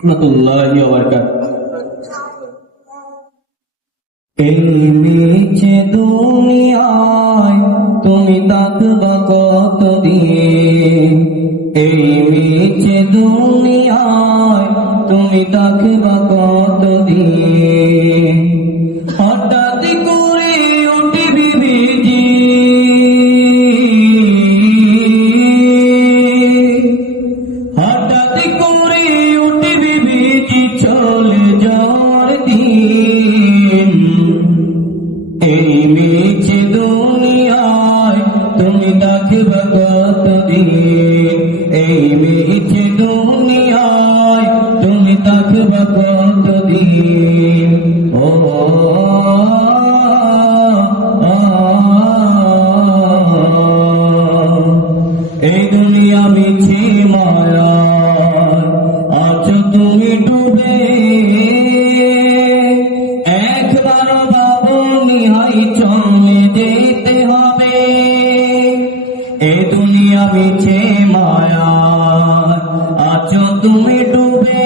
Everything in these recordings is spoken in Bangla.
রহমতুল্লাহি ওয়া বারাকাতুহু। এই নিচে দুনিয়ায় তুমি থাকবা কতদিন? এই নিচে দুনিয়ায় তুমি থাকবা কতদিন? হঠাৎ করে উঠবি বিজি, হঠাৎ করে উঠবি বিজি, চলে যাওয়ার দিন। এই মিছে দুনিয়ায় তুমি থাকবা কতদিন? এই মিছে দুনিয়ায় তুমি থাকবা কতদিন? ও এই দুনিয়া মিছে মায়া, আছো তুমি ডুবে। একবার ভাবনি হাই চলে যেতে হবে। এই দুনিয়া মিছে মায়া, আছো তুমি ডুবে।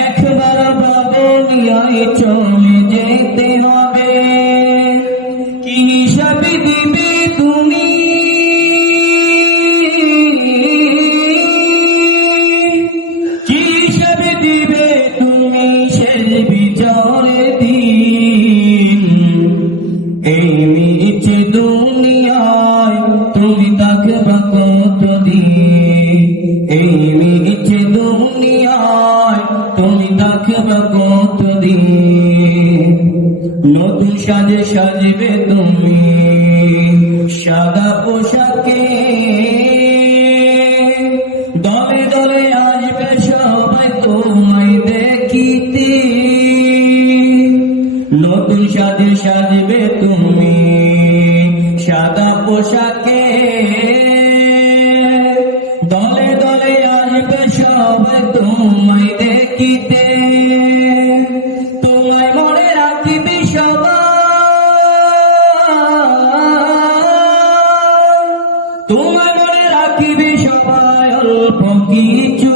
একবার ভাবনি হাই চলে যেতে হবে। কি হিসাবে দিবে তুমি? কি হিসাবে দিবে তুমি শেষ বিচারের দিন? এই মিছে দুনিয়ায় তুমি থাকবা কতদিন? এই মিছে দুনিয়ায় তুমি থাকবা কতদিন? নতুন সাজে সাজবে তুমি সাদা পোশাকে, দলে দলে আসবে সবাই তোমায় দেখিতে। নতুন সাজে সাজবে তুমি সাদা পোশাকে, দলে দলে আসবে সবাই তোমায় দেখিতে। তোমায় মনে রাখবি সবাই, তোমায় মনে রাখবি সবাই, অল্প কিছু